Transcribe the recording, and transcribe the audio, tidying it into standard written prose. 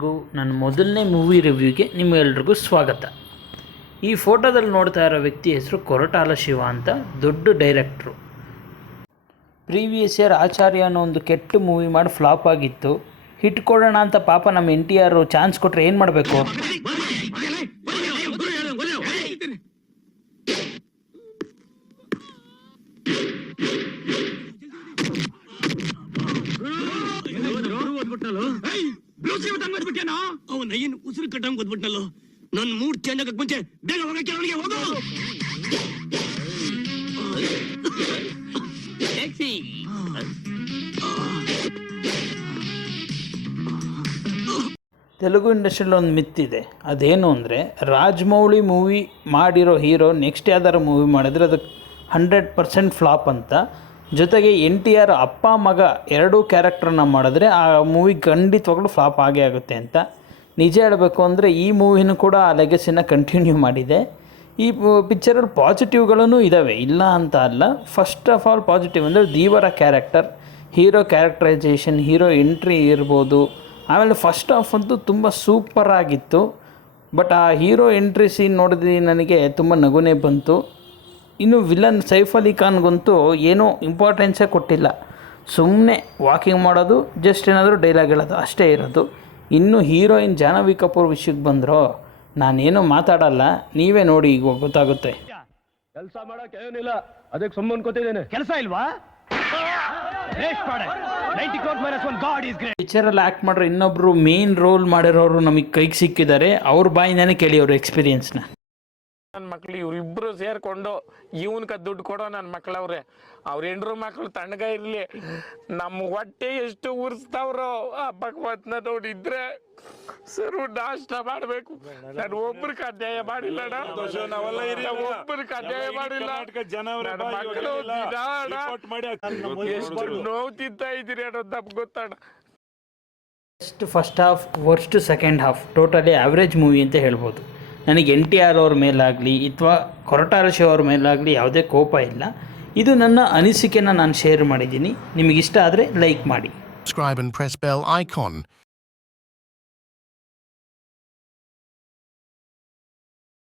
ಎಲ್ರಿಗೂ ನನ್ನ ಮೊದಲನೇ ಮೂವಿ ರಿವ್ಯೂಗೆ ನಿಮ್ಮೆಲ್ರಿಗೂ ಸ್ವಾಗತ. ಈ ಫೋಟೋದಲ್ಲಿ ನೋಡ್ತಾ ಇರೋ ವ್ಯಕ್ತಿ ಹೆಸರು ಕೊರಟಾಲ ಶಿವ ಅಂತ, ದೊಡ್ಡ ಡೈರೆಕ್ಟ್ರು. ಪ್ರೀವಿಯಸ್ ಇಯರ್ ಆಚಾರ್ಯ ಅನ್ನೋ ಒಂದು ಕೆಟ್ಟ ಮೂವಿ ಮಾಡಿ ಫ್ಲಾಪ್ ಆಗಿತ್ತು. ಹಿಟ್ ಕೊಡೋಣ ಅಂತ ಪಾಪ ನಮ್ಮ NTR ಚಾನ್ಸ್ ಕೊಟ್ಟರೆ ಏನು ಮಾಡಬೇಕು? ಅವನ ಏನು ಉಸಿರು ಕಟ್ಟಂಗ್ ಗೊತ್ಬಿಟ್ನಲ್ಲೋ. ನನ್ ಮೂಡ್ ಚೇಂಜ್ ಆಗಕ್ ಮುಂಚೆ ಬೇಗ ಹೋಗಕ್ಕೆ ಅವನಿಗೆ ಹೋಗು. ತೆಲುಗು ಇಂಡಸ್ಟ್ರಿಯಲ್ಲಿ ಒಂದು ಮಿತ್ತಿದೆ. ಅದೇನು ಅಂದರೆ, ರಾಜಮೌಳಿ ಮೂವಿ ಮಾಡಿರೋ ಹೀರೋ ನೆಕ್ಸ್ಟ್ ಯಾವ್ದಾರು ಮೂವಿ ಮಾಡಿದ್ರೆ ಅದಕ್ಕೆ 100% ಫ್ಲಾಪ್ ಅಂತ. ಜೊತೆಗೆ NTR ಅಪ್ಪ ಮಗ ಎರಡೂ ಕ್ಯಾರೆಕ್ಟರ್ನ ಮಾಡಿದ್ರೆ ಆ ಮೂವಿ ಖಂಡಿತವಾಗ್ಲೂ ಫ್ಲಾಪ್ ಆಗೇ ಆಗುತ್ತೆ ಅಂತ. ನಿಜ ಹೇಳಬೇಕು ಅಂದರೆ ಈ ಮೂವಿನೂ ಕೂಡ ಆ ಲೆಗಸಿನ ಕಂಟಿನ್ಯೂ ಮಾಡಿದೆ. ಈ ಪಿಕ್ಚರಲ್ಲಿ ಪಾಸಿಟಿವ್ಗಳೂ ಇದ್ದಾವೆ, ಇಲ್ಲ ಅಂತ ಅಲ್ಲ. ಫಸ್ಟ್ ಆಫ್ ಆಲ್ ಪಾಸಿಟಿವ್ ಅಂದರೆ ದೀವರ character, hero characterization, hero entry ಇರ್ಬೋದು. ಆಮೇಲೆ ಫಸ್ಟ್ ಹಾಫ್ ಅಂತೂ ತುಂಬ ಸೂಪರಾಗಿತ್ತು. ಬಟ್ ಆ ಹೀರೋ ಎಂಟ್ರಿ ಸೀನ್ ನೋಡಿದ್ರೆ ನನಗೆ ತುಂಬ ನಗುನೇ ಬಂತು. ಇನ್ನು ವಿಲನ್ ಸೈಫ್ ಅಲಿ ಖಾನ್ಗಂತೂ ಏನೂ ಇಂಪಾರ್ಟೆನ್ಸೇ ಕೊಟ್ಟಿಲ್ಲ. ಸುಮ್ಮನೆ ವಾಕಿಂಗ್ ಮಾಡೋದು, ಜಸ್ಟ್ ಏನಾದರೂ ಡೈಲಾಗ್ ಹೇಳೋದು ಅಷ್ಟೇ ಇರೋದು. ಇನ್ನು ಹೀರೋಯಿನ್ ಜಾಹ್ನವಿ ಕಪೂರ್ ವಿಷಯಕ್ಕೆ ಬಂದರೂ ನಾನೇನೂ ಮಾತಾಡಲ್ಲ, ನೀವೇ ನೋಡಿ ಈಗ ಗೊತ್ತಾಗುತ್ತೆ. ಕೆಲಸ ಮಾಡೋಕೆ ಏನಿಲ್ಲ, ಅದಕ್ಕೆ ಸುಮ್ಮನೆ ಕೂತಿದ್ದೇನೆ. ಕೆಲಸ ಇಲ್ವಾ? ಪಿಕ್ಚರಲ್ಲಿ ಆ್ಯಕ್ಟ್ ಮಾಡ್ರೆ ಇನ್ನೊಬ್ಬರು ಮೇನ್ ರೋಲ್ ಮಾಡಿರೋರು ನಮಗೆ ಕೈಗೆ ಸಿಕ್ಕಿದ್ದಾರೆ. ಅವ್ರ ಬಾಯಿಂದಾನೇ ಕೇಳಿ ಅವ್ರ ಎಕ್ಸ್ಪೀರಿಯನ್ಸ್ನ. ನನ್ನ ಮಕ್ಳು ಇವ್ರಿಬ್ರು ಸೇರ್ಕೊಂಡು ಇವನ್ಕ ದುಡ್ಡು ಕೊಡೋ ನನ್ನ ಮಕ್ಳವ್ರೆ. ಅವ್ರ ಹೆಂಡ್ರು ಮಕ್ಳು ತಣ್ಣಗ ಇರ್ಲಿ, ನಮ್ಮ ಹೊಟ್ಟೆ ಎಷ್ಟು ಉರ್ಸ್ತಾವ್ರೋ ಆ ಭಗವತ್ನ ನೋಡಿದ್ರೆ ಸರು ನಾಷ್ಟ ಮಾಡ್ಬೇಕು. ನಾನು ಒಬ್ರಿಗೆ ಅನ್ಯಾಯ ಮಾಡಿಲ್ಲ, ಒಬ್ರಿಗೆ ಅನ್ಯಾಯ ಮಾಡಿಲ್ಲ. ಎಷ್ಟು ನೋವು ತಿಂತ ಇದ್ದೀರಿ ಅನ್ನೋದು ನಮ್ಗೆ ಗೊತ್ತಣ್ಣ. First half worst, second half totally average movie ಅಂತ ಹೇಳ್ಬೋದು. ನನಗೆ NTR ಅವ್ರ ಮೇಲಾಗಲಿ ಅಥವಾ ಕೊರಟಾಲ ಶಿವ ಅವ್ರ ಮೇಲಾಗಲಿ ಯಾವುದೇ ಕೋಪ ಇಲ್ಲ. ಇದು ನನ್ನ ಅನಿಸಿಕೆನ ನಾನು ಶೇರ್ ಮಾಡಿದ್ದೀನಿ. ನಿಮಗಿಷ್ಟ ಆದರೆ ಲೈಕ್ ಮಾಡಿ. Subscribe and press bell icon